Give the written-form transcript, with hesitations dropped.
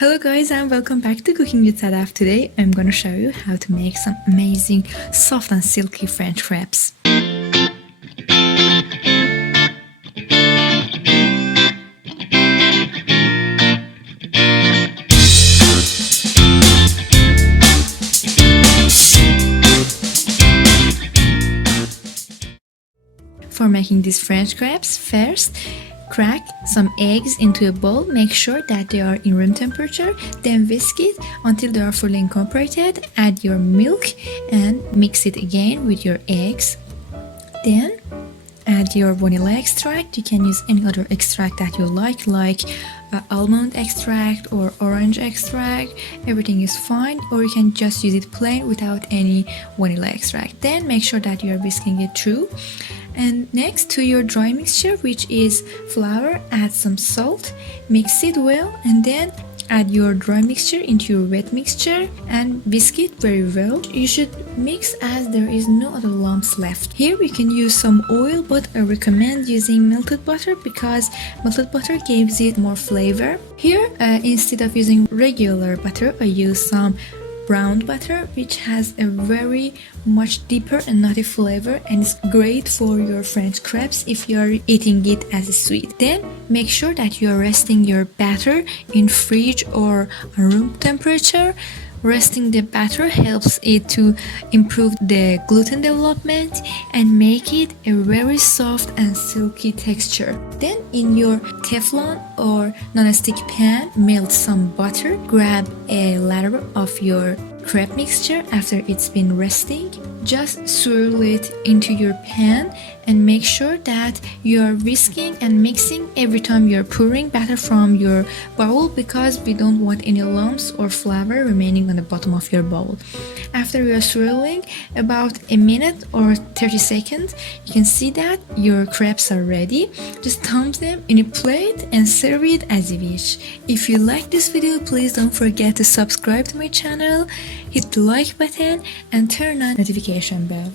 Hello guys and welcome back to Cooking with Sadaf. Today I'm gonna show you how to make some amazing soft and silky French crepes. For making these French crepes, first crack some eggs into a bowl. Make sure that they are in room temperature, then whisk it until they are fully incorporated. Add your milk and mix it again with your eggs. Then add your vanilla extract. You can use any other extract that you like almond extract or orange extract. Everything is fine, or you can just use it plain without any vanilla extract. Then make sure that you are whisking it through. And next, to your dry mixture, which is flour, add some salt, mix it well, and then add your dry mixture into your wet mixture and whisk it very well. You should mix as there is no other lumps left. Here you can use some oil, but I recommend using melted butter because melted butter gives it more flavor. Here, instead of using regular butter, I use some brown butter, which has a very much deeper and nutty flavor and is great for your French crepes if you are eating it as a sweet. Then make sure that you are resting your batter in fridge or room temperature. Resting the batter helps it to improve the gluten development and make it a very soft and silky texture. Then in your Teflon or non-stick pan, melt some butter. Grab a ladle of your crepe mixture after it's been resting. Just swirl it into your pan and make sure that you are whisking and mixing every time you're pouring batter from your bowl, because we don't want any lumps or flour remaining on the bottom of your bowl. After you are swirling about a minute or 30 seconds, you can see that your crepes are ready. Just dump them in a plate and serve it as you wish. If you like this video, please don't forget to subscribe to my channel, hit the like button and turn on notification bell.